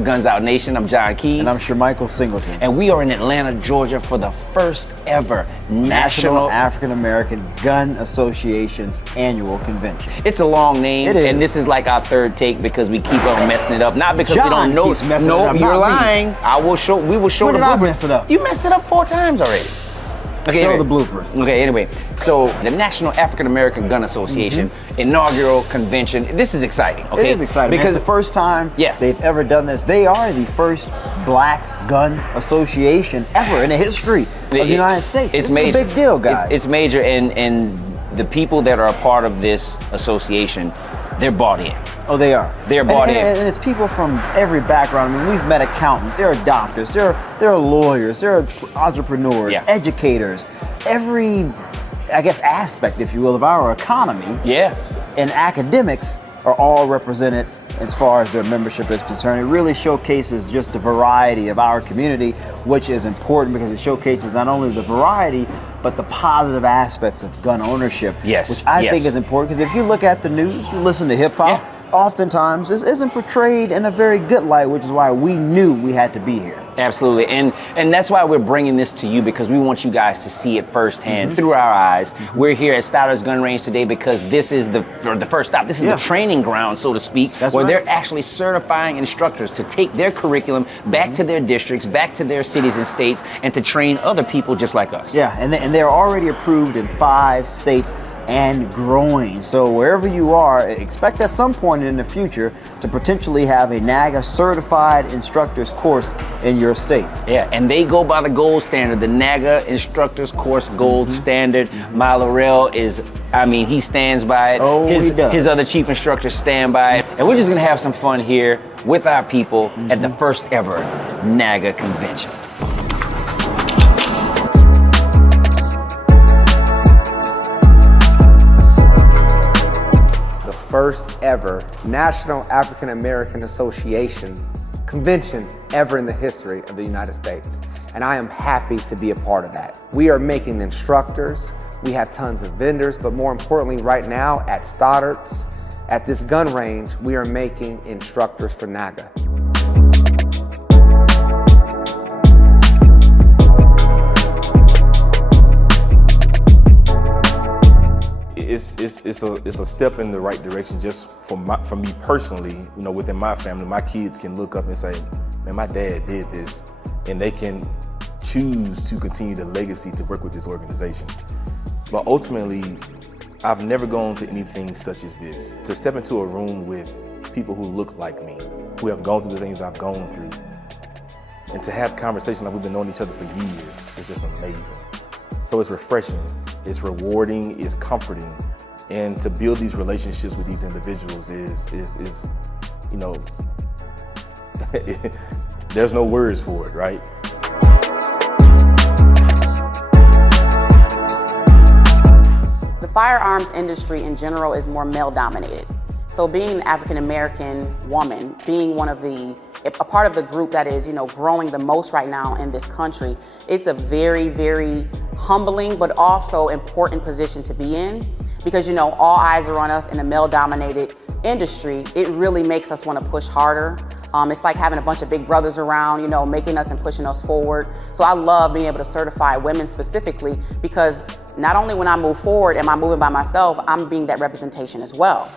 up, Guns Out Nation? I'm John Keys. And I'm Michael Singleton. And we are in Atlanta, Georgia for the first ever National African American Gun Association's annual convention. It's a long name. It is. And this is like our third take because we keep on messing it up. Not because John we don't know. Keeps messing it up. You're Not lying. me. We will show When the did I bloopers. mess it up? You messed it up 4 times already. Okay, Show anyway. the bloopers. Okay, anyway, so the National African American Gun Association inaugural convention. This is exciting. Okay, It is exciting because it's the first time Yeah. they've ever done this. They are the first black gun association ever in the history of the United States. It's This major. is a big deal, guys. It's major, and the people that are a part of this association, they're bought in. Oh, they are. They're bought in. And it's people from every background. I mean, we've met accountants, there are doctors, there are lawyers, there are entrepreneurs, Yeah. educators, every, I guess, aspect, if you will, of our economy. Yeah. And academics are all represented as far as their membership is concerned. It really showcases just the variety of our community, which is important because it showcases not only the variety, but the positive aspects of gun ownership, Yes, which I yes. think is important because if you look at the news, you listen to hip hop, Yeah. oftentimes this isn't portrayed in a very good light, which is why we knew we had to be here. Absolutely, and that's why we're bringing this to you because we want you guys to see it firsthand through our eyes. We're here at Stoddard's Gun Range today because this is the first stop. This is Yeah. the training ground, so to speak, That's where right. they're actually certifying instructors to take their curriculum back to their districts, back to their cities and states, and to train other people just like us. Yeah, and they're already approved in 5 states and growing. So wherever you are, expect at some point in the future to potentially have a NAGA certified instructor's course in your state. Yeah, and they go by the gold standard, the NAGA instructor's course gold standard. Laurel is, he stands by it. Oh, he does. His other chief instructors stand by it. And we're just gonna have some fun here with our people at the first ever NAGA convention. First ever National African American Association convention ever in the history of the United States. And I am happy to be a part of that. We are making instructors, we have tons of vendors, but more importantly right now at Stoddard's, at this gun range, we are making instructors for NAGA. It's a step in the right direction just for me personally. You know, within my family, my kids can look up and say, man, my dad did this, and they can choose to continue the legacy to work with this organization. But ultimately, I've never gone to anything such as this. To step into a room with people who look like me, who have gone through the things I've gone through, and to have conversations like we've been knowing each other for years, it's just amazing. So it's refreshing, it's rewarding, it's comforting. And to build these relationships with these individuals is you know, there's no words for it, right? The firearms industry in general is more male dominated. So being an African American woman, being a part of the group that is, growing the most right now in this country, it's a very, very humbling but also important position to be in because, all eyes are on us in a male-dominated industry. It really makes us want to push harder. It's like having a bunch of big brothers around, making us and pushing us forward. So I love being able to certify women specifically because not only when I move forward am I moving by myself, I'm being that representation as well.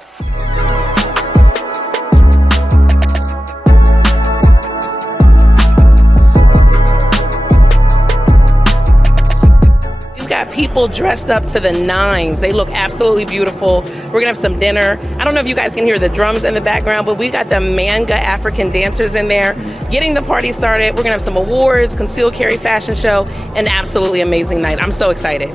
We've got people dressed up to the nines. They look absolutely beautiful. We're gonna have some dinner. I don't know if you guys can hear the drums in the background, but we got the NAGA African dancers in there getting the party started. We're gonna have some awards, concealed carry fashion show, an absolutely amazing night. I'm so excited.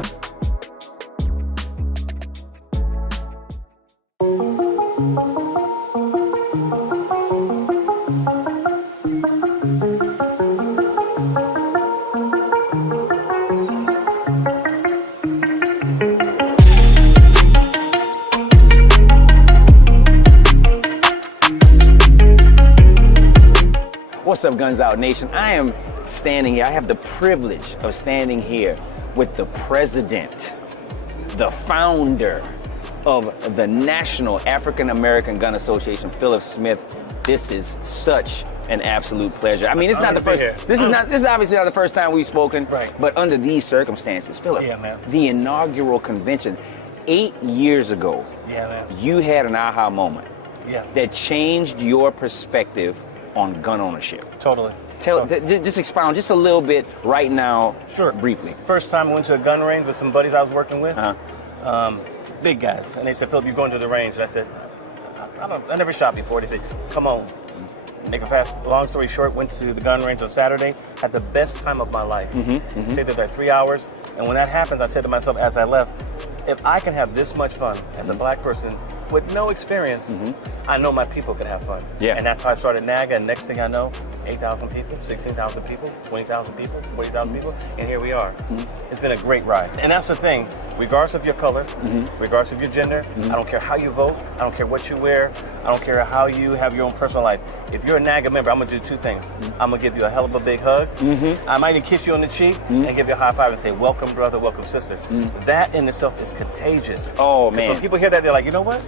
What's up, Guns Out Nation? I am standing here. I have the privilege of standing here with the president, the founder of the National African American Gun Association, Philip Smith. This is such an absolute pleasure. I mean, it's not the Honored first. to be here. This is obviously not the first time we've spoken. Right. But under these circumstances, Philip, Yeah, man. the inaugural convention, 8 years ago, Yeah, man. you had an aha moment Yeah. that changed your perspective on gun ownership. Totally. Tell, Totally. just expound just a little bit right now, Sure. briefly. First time I went to a gun range with some buddies I was working with, Uh-huh. big guys, and they said, "Philip, you're going to the range." And I said, I never shot before." They said, "Come on." Make a long story short, went to the gun range on Saturday, had the best time of my life. Stayed there 3 hours, and when that happens, I said to myself as I left, if I can have this much fun as a black person with no experience, I know my people can have fun. Yeah. And that's how I started NAGA, and next thing I know, 8,000 people, 16,000 people, 20,000 people, 40,000 people, and here we are. It's been a great ride. And that's the thing, regardless of your color, regardless of your gender, I don't care how you vote, I don't care what you wear, I don't care how you have your own personal life. If you're a NAGA member, I'm gonna do two things. I'm gonna give you a hell of a big hug. I might even kiss you on the cheek and give you a high five and say, welcome brother, welcome sister. That in itself is contagious. Oh, 'Cause man. when people hear that, they're like, you know what?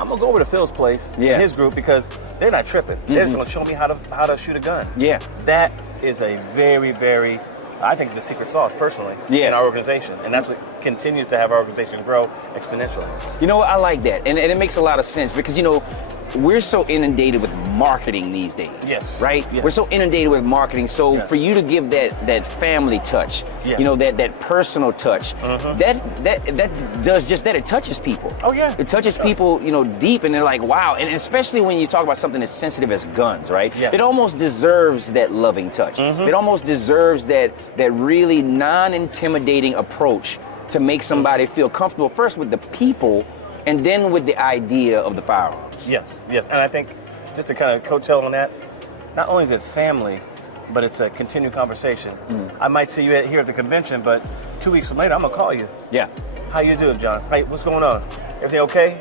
I'm gonna go over to Phil's place, Yeah. his group, because they're not tripping. They're just gonna show me how to shoot a gun. Yeah. That is a very, very, I think it's a secret sauce personally Yeah. in our organization. And that's what continues to have our organization grow exponentially. You know what? I like that. And it makes a lot of sense because, you know, we're so inundated with marketing these days. Yes. Right? Yes. We're so inundated with marketing. So Yes. for you to give that family touch, Yes. you know, that personal touch, that does just that. It touches people. Oh, yeah. It touches people, you know, deep, and they're like, wow. And especially when you talk about something as sensitive as guns, right? Yes. It almost deserves that loving touch. It almost deserves that really non-intimidating approach to make somebody feel comfortable first with the people and then with the idea of the firearms. Yes, yes. And I think just to kind of coattail on that, not only is it family, but it's a continued conversation. I might see you here at the convention, but 2 weeks later, I'm gonna call you. Yeah. How you doing, John? Hey, what's going on? Everything okay?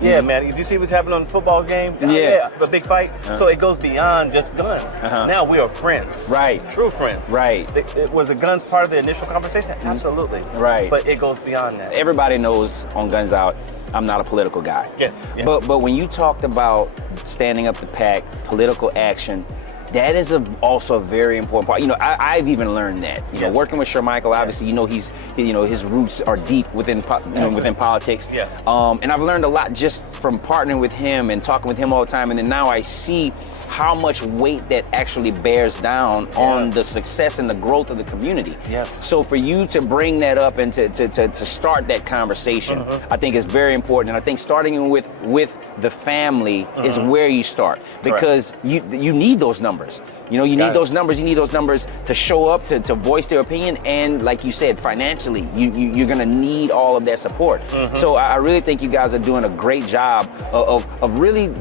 Yeah, man. Did you see what's happening on the football game? Oh, Yeah. A big fight. So it goes beyond just guns. Now we are friends. Right. True friends. Right. Was the guns part of the initial conversation? Absolutely. Right. But it goes beyond that. Everybody knows on Guns Out, I'm not a political guy. Yeah, yeah. But when you talked about standing up to pack, political action, that is also a very important part. You know, I've even learned that. You know, Yes. working with Shermichael, obviously, you know, his roots are deep within politics. Yeah. And I've learned a lot just from partnering with him and talking with him all the time. And then now I see how much weight that actually bears down on the success and the growth of the community. Yes. So for you to bring that up and to start that conversation, I think is very important. And I think starting with the family is where you start, because you need those numbers. You know, you need those numbers. You need those numbers to show up, to voice their opinion, and like you said, financially, you're gonna need all of that support. So I really think you guys are doing a great job of really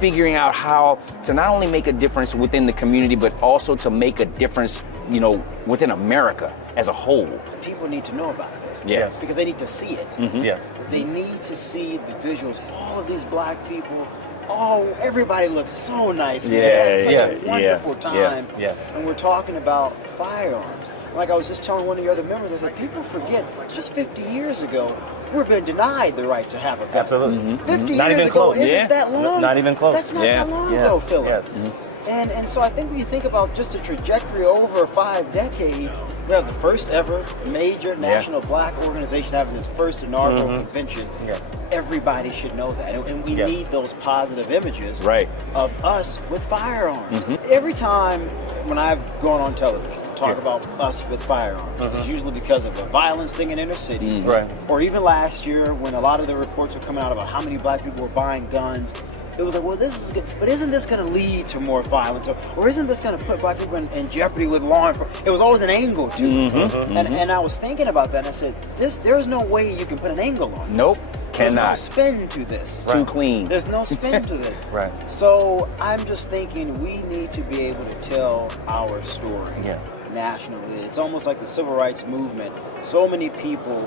figuring out how to not only make a difference within the community, but also to make a difference, you know, within America as a whole. People need to know about this. Yes. Because they need to see it. Yes. They need to see the visuals. All of these black people. Oh, everybody looks so nice. Man. It's such a wonderful time. Yes. And we're talking about firearms. Like I was just telling one of your other members, I said, people forget, just 50 years ago, we've been denied the right to have a gun. Absolutely. 50 Not years even ago, close. isn't that long? Not even close. That's not that long ago, Philip. Yes. And so I think when you think about just the trajectory over 5 decades, we have the first ever major national black organization having its first inaugural convention. Yes. Everybody should know that. And we need those positive images of us with firearms. Every time when I've gone on television, talk about us with firearms, it's usually because of the violence thing in inner cities. Or even last year when a lot of the reports were coming out about how many black people were buying guns. It was like, well, this is good, but isn't this going to lead to more violence, or isn't this going to put black people in jeopardy with law enforcement? It was always an angle to it, and I was thinking about that, and I said, there's no way you can put an angle on this. Nope, There's no cannot. spin to this. Too clean. There's no spin to this. Right. So I'm just thinking we need to be able to tell our story nationally. It's almost like the civil rights movement. So many people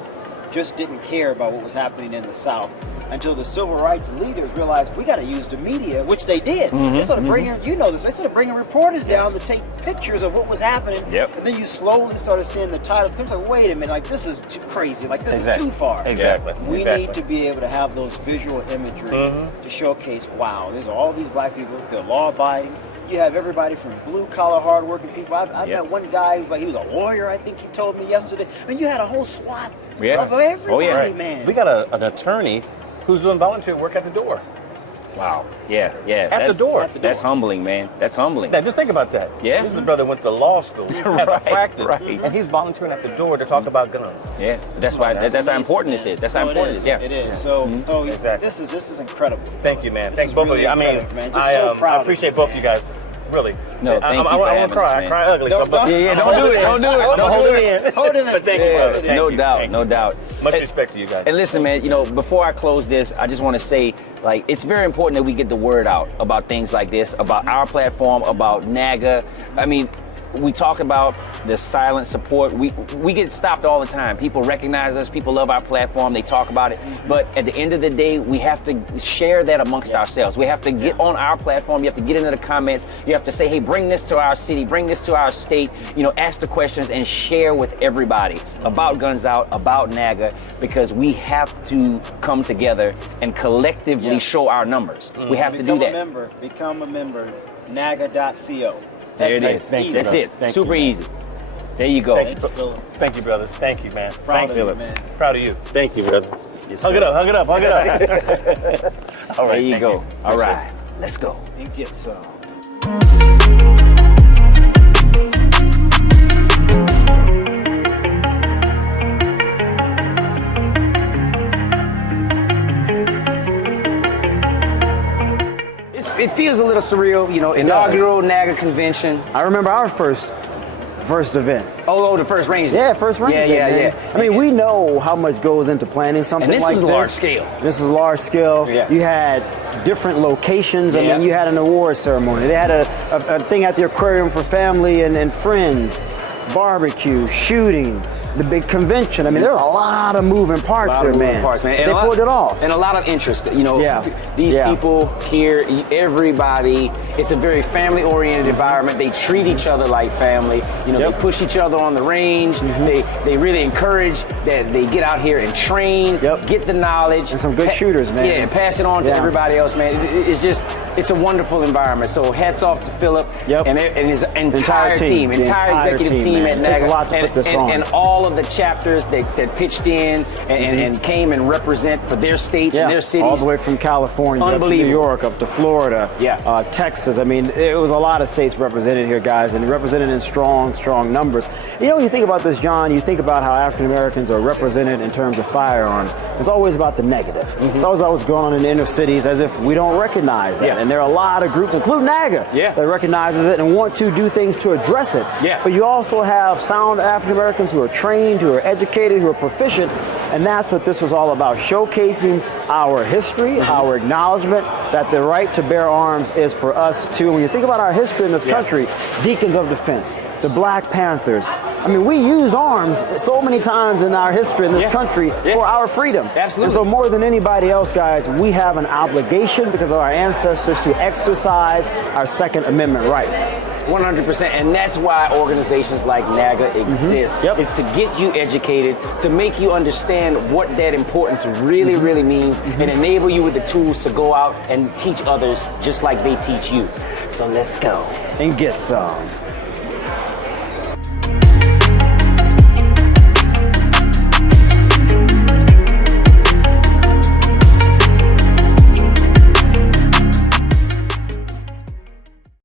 just didn't care about what was happening in the South until the civil rights leaders realized we got to use the media, which they did. They started bringing, you know this, they started bringing reporters down to take pictures of what was happening. And then you slowly started seeing the titles. It's like, wait a minute, like this is too crazy, like this is too far. Exactly. We need to be able to have those visual imagery to showcase, wow, there's all these black people, they're law-abiding, you have everybody from blue-collar, hard-working people. I Yep. met one guy who was a lawyer, I think he told me yesterday. I mean, you had a whole swath Yeah. of everybody, Oh, yeah. man. We got an attorney who's doing volunteer work at the door. Wow. Yeah, yeah. At the door. That's humbling, man. That's humbling. Now, just think about that. Yeah. This is the brother who went to law school, has a Right, practice, right. and he's volunteering at the door to talk about guns. Yeah, that's why. That's how important this is. That's how important it is. Yeah. It is. So, Exactly. this is incredible. Thank you, man. This Thanks is both really of you. I mean, incredible, man. Just so proud I of appreciate you, both man. of you guys. Really. No, thank you for I won't having cry. us, I man. cry ugly. Don't- so- don't- Yeah, don't do it. Don't do it. Don't hold it in. Hold it in. But thank you, brother. Thank No you. doubt. Thank No you. doubt. Much And- respect to you guys. And listen, man, you know, before I close this, I just want to say, like, it's very important that we get the word out about things like this, about our platform, about NAGA. I mean, we talk about the silent support. We get stopped all the time. People recognize us. People love our platform. They talk about it. But at the end of the day, we have to share that amongst ourselves. We have to get on our platform. You have to get into the comments. You have to say, hey, bring this to our city. Bring this to our state. You know, ask the questions and share with everybody about Guns Out, about NAGA, because we have to come together and collectively show our numbers. We have to do that. Become a member. NAGA.co. There it is. Thank you, That's brother. it. Thank Super you, man. easy. There you go. Thank you, thank you, brothers. Thank you, man. Proud Thank of you, you, man. Proud of you. Thank you, brother. Yes, Hug sir. it up, hug it up, hug it up. All right, There you thank go. you. All Appreciate right. Let's go. And get some. It feels a little surreal, you know, inaugural NAGA convention. I remember our first event. Oh, the first range. Yeah, first range. Yeah. I mean, we know how much goes into planning something And this like was this. large scale. This is large scale. Yeah. You had different locations. I Yeah. mean, you had an award ceremony. They had a thing at the aquarium for family and friends, barbecue, shooting, the big convention. I mean, there are a lot of moving parts here, man. And They a lot- pulled it off. And a lot of interest. You know, Yeah. these Yeah. people here, everybody, it's a very family-oriented environment. They treat each other like family. You know, Yep. they push each other on the range. They really encourage that they get out here and train, Yep. get the knowledge. And some good shooters, man. Yeah, and pass it on to Yeah. everybody else, man. It's just, it's a wonderful environment. So hats off to Philip and his entire team, The entire executive team man. at It NAGA. takes a lot to put this on. And all of the chapters that pitched in and came and represent for their states and their cities. all the way from California up to New Unbelievable. York, up to Florida, Texas. I mean, it was a lot of states represented here, guys, and represented in strong numbers. You know, when you think about this, John, you think about how African Americans are represented in terms of firearms. It's always about the negative. It's always about what's going on in the inner cities, as if we don't recognize that. Yeah. And there are a lot of groups, including NAGA, that recognizes it and want to do things to address it. Yeah. But you also have sound African Americans who are trained, who are educated, who are proficient, and that's what this was all about, showcasing our history, our acknowledgement that the right to bear arms is for us too. When you think about our history in this country, Deacons of Defense, the Black Panthers, I mean, we use arms so many times in our history in this country for our freedom. Absolutely. And so more than anybody else, guys, we have an obligation because of our ancestors to exercise our Second Amendment right. 100%, and that's why organizations like NAGA exist. It's to get you educated, to make you understand what that importance really means, and enable you with the tools to go out and teach others just like they teach you. So let's go. And get some.